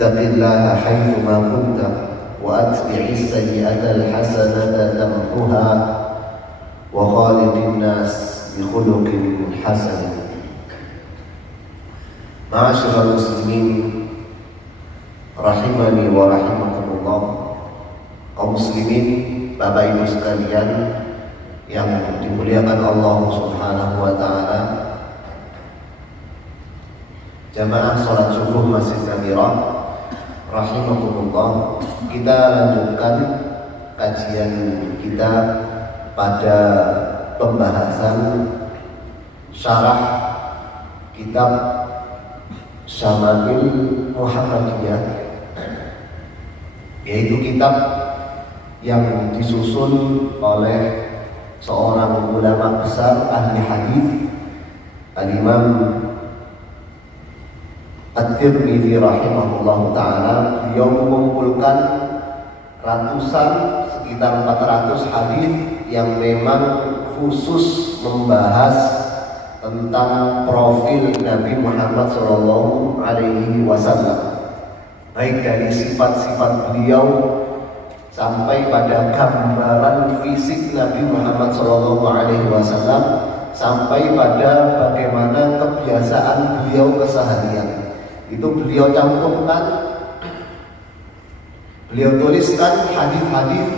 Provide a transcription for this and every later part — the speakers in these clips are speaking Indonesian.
ittaqillaha haitsu ma kunta wa atbi'is sayyi'ata al-hasanata tamhuha wa khaliqin nas bi khuluqin hasan. Ma'asyiral muslimin rahimani wa rahimakumullah. Kaum muslimin, Bapak Ibu sekalian yang dimuliakan Allah Subhanahu wa taala. Jamaah salat subuh Masjid Namirah rahimakumullah. Kita lanjutkan kajian kita pada pembahasan syarah kitab Syama'il Muhammadiyah, yaitu kitab yang disusun oleh seorang ulama besar ahli hadis, Al-Imam At-Tirmidzi rahimahullahu taala. Beliau mengumpulkan ratusan, sekitar 400 hadis yang memang khusus membahas tentang profil Nabi Muhammad sallallahu alaihi wasallam, baik dari sifat-sifat beliau sampai pada gambaran fisik Nabi Muhammad sallallahu alaihi wasallam, sampai pada bagaimana kebiasaan beliau keseharian. Itu beliau cantumkan, beliau tuliskan hadis-hadis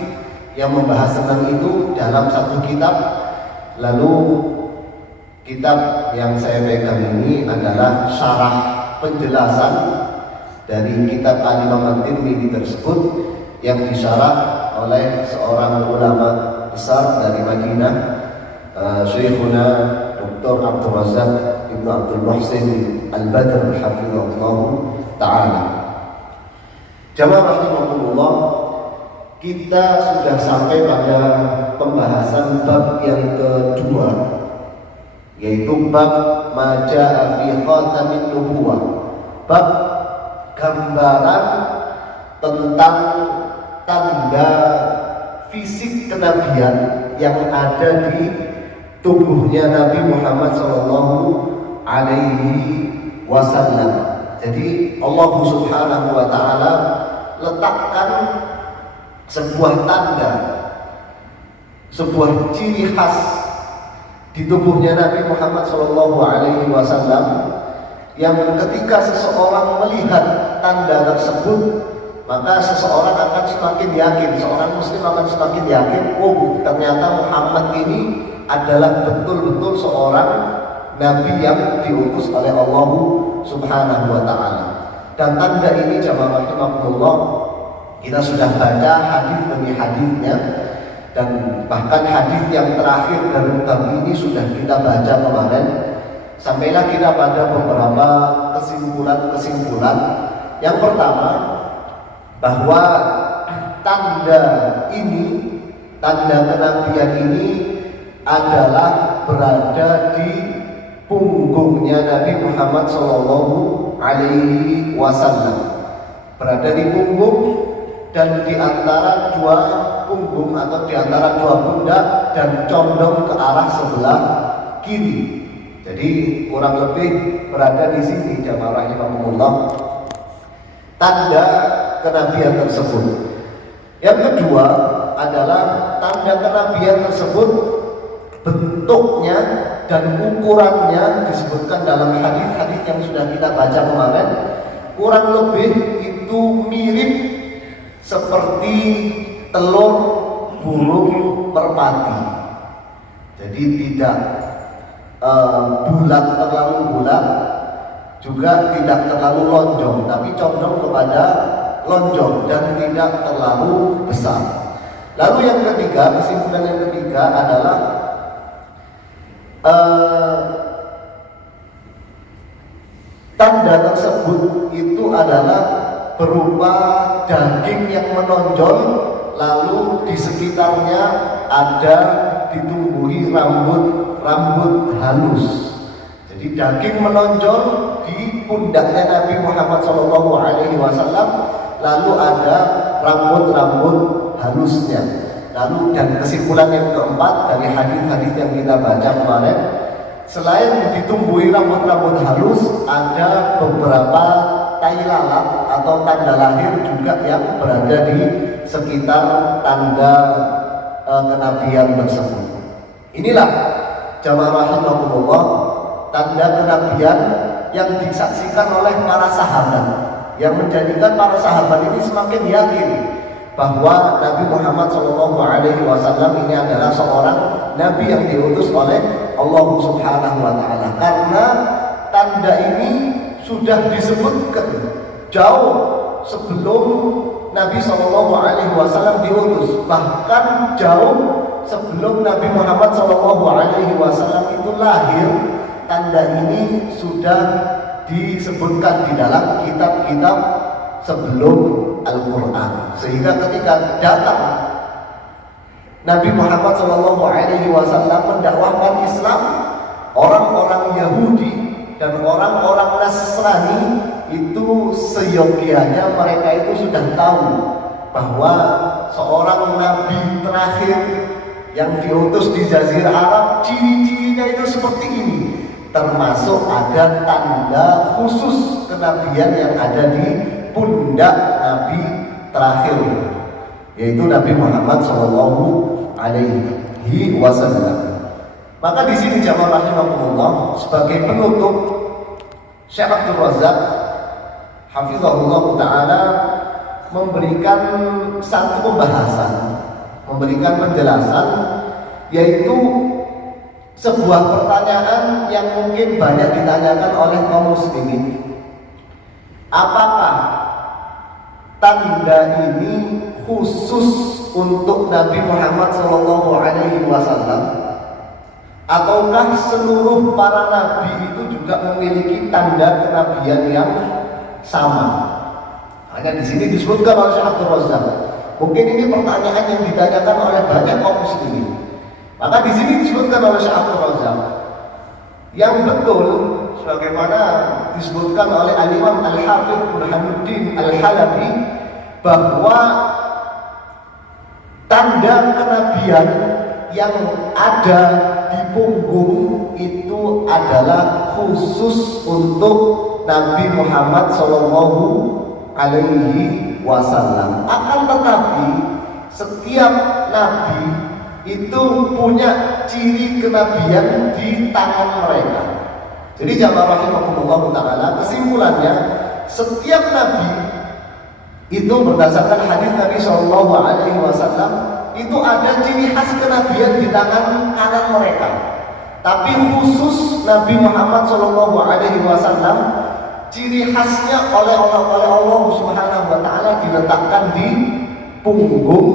yang membahas tentang itu dalam satu kitab. Lalu kitab yang saya pegang ini adalah syarah penjelasan dari kitab Al-Imam At-Tirmidzi tersebut yang disyarah oleh seorang ulama besar dari Madinah, Syekhuna Dr. Abdul Razak Ibnu Abdul Muhsin Al-Badr hafizahullah ta'ala. Jamaah rahimakumullah, kita sudah sampai pada pembahasan bab yang kedua, yaitu bab maja'a fi khatamin nubuwah, bab gambaran tentang tanda fisik kenabian yang ada di tubuhnya Nabi Muhammad sallallahu alaihi wasallam. Jadi Allah Subhanahu wa taala letakkan sebuah tanda, sebuah ciri khas di tubuhnya Nabi Muhammad sallallahu alaihi wasallam, yang ketika seseorang melihat tanda tersebut, maka seseorang akan semakin yakin, seorang muslim akan semakin yakin, oh ternyata Muhammad ini adalah betul-betul seorang nabi yang diutus oleh Allah Subhanahu wa taala. Dan tanda ini jamaah rahimakumullah, kita sudah baca hadis demi hadisnya, dan bahkan hadis yang terakhir dari bab ini sudah kita baca kemarin. Sampailah kita pada beberapa kesimpulan-kesimpulan. Yang pertama, bahwa tanda ini, tanda kenabian ini adalah berada di punggungnya Nabi Muhammad sallallahu alaihi wasallam. Berada di punggung dan di antara dua punggung atau di antara dua pundak dan condong ke arah sebelah kiri. Jadi kurang lebih berada di sini jamaah rahimakumullah tanda kenabian tersebut. Yang kedua adalah tanda kenabian tersebut, bentuknya dan ukurannya disebutkan dalam hadis-hadis yang sudah kita baca kemarin, kurang lebih itu mirip seperti telur burung merpati. Jadi tidak bulat, terlalu bulat, juga tidak terlalu lonjong, tapi condong kepada lonjong dan tidak terlalu besar. Lalu yang ketiga, kesimpulan yang ketiga adalah tanda tersebut itu adalah berupa daging yang menonjol, lalu di sekitarnya ada ditumbuhi rambut halus. Jadi daging menonjol di pundaknya Nabi Muhammad SAW, lalu ada rambut halusnya. Lalu dan kesimpulan yang keempat dari hadis-hadis yang kita baca kemarin, selain ditumbuhi rambut halus, ada beberapa tai lalat atau tanda lahir juga yang berada di sekitar tanda kenabian tersebut. Inilah jamaah rahimakumullah tanda kenabian yang disaksikan oleh para sahabat, yang menjadikan para sahabat ini semakin yakin bahwa Nabi Muhammad SAW ini adalah seorang Nabi yang diutus oleh Allah Subhanahu wa Ta'ala, karena tanda ini sudah disebutkan jauh sebelum Nabi SAW diutus, bahkan jauh sebelum Nabi Muhammad SAW itu lahir. Tanda ini sudah disebutkan di dalam kitab-kitab sebelum Al-Quran, sehingga ketika datang Nabi Muhammad SAW mendakwahkan Islam, orang-orang Yahudi dan orang-orang Nasrani itu seyogianya mereka itu sudah tahu bahwa seorang Nabi terakhir yang diutus di Jazirah Arab ciri-cirinya itu seperti ini, termasuk ada tanda khusus kenabian yang ada di pundak Nabi terakhir, yaitu Nabi Muhammad SAW. Maka di sini jamaah rahimahumullah, sebagai penutup, Syekh Abdul Razak hafizahullah taala memberikan satu pembahasan, memberikan penjelasan, yaitu sebuah pertanyaan yang mungkin banyak ditanyakan oleh kaum muslimin. Apakah tanda ini khusus untuk Nabi Muhammad SAW, ataukah seluruh para nabi itu juga memiliki tanda kenabian yang sama? Hanya di sini disebutkan oleh Syekh Abdul Razak. Mungkin ini pertanyaan yang ditanyakan oleh banyak kaum muslimin. Maka di sini disebutkan oleh Syekh Abdul Razak yang betul, sebagaimana disebutkan oleh Al-Imam Al-Hafidh Burhanuddin Al-Halabi, bahwa tanda kenabian yang ada di punggung itu adalah khusus untuk Nabi Muhammad SAW. Akan tetapi setiap nabi itu punya ciri kenabian di tangan mereka. Jadi jamaah rahimahumullah taala, kesimpulannya setiap nabi itu berdasarkan hadis Nabi SAW itu ada ciri khas kenabian di tangan kanan mereka. Tapi khusus Nabi Muhammad SAW, ciri khasnya oleh Allah Subhanahu wa Ta'ala diletakkan di punggung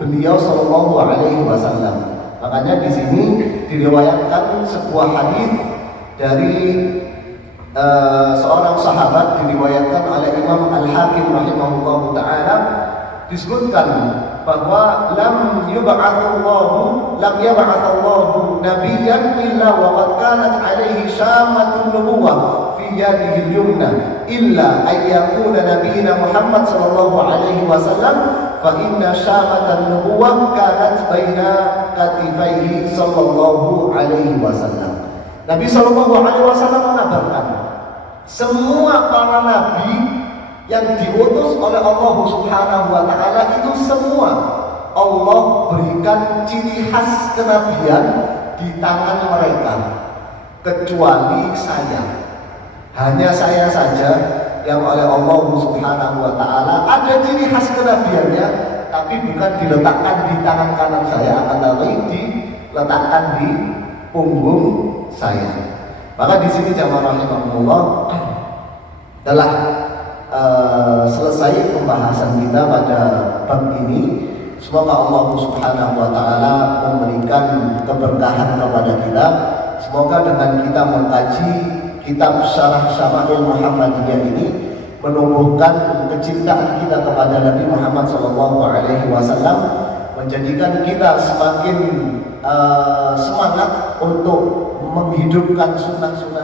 beliau Sallallahu Alaihi Wasallam. Makanya di sini diriwayatkan sebuah hadis dari seorang sahabat, diriwayatkan oleh Imam Al-Hakim rahimahullah taala, disebutkan bahwa lam yab'atsallahu nabiyyan illa wa qad kanat alaihi syamatun nubuwah fi yadihi al-yumna illa ay yakuna nabiyina Muhammad sallallahu alaihi wasallam fa inna syamatan nubuwah kanat baina katifaihi sallallahu alaihi wasallam. Nabi sallallahu alaihi wasallam mengabarkan semua para nabi yang diutus oleh Allah Subhanahu wa Ta'ala itu semua Allah berikan ciri khas kenabian di tangan mereka, kecuali saya. Hanya saya saja yang oleh Allah Subhanahu wa Ta'ala ada ciri khas kenabiannya, tapi bukan diletakkan di tangan kanan saya, akan tetapi diletakkan di punggung saya. Maka di sini jamaah rahimahullah telah selesai pembahasan kita pada bab ini. Semoga Allah Subhanahu wa Ta'ala memberikan keberkahan kepada kita. Semoga dengan kita mengkaji kitab Syarah Syama'il Muhammadiyah ini menumbuhkan kecintaan kita kepada Nabi Muhammad SAW, menjadikan kita semakin semangat untuk menghidupkan sunnah-sunnah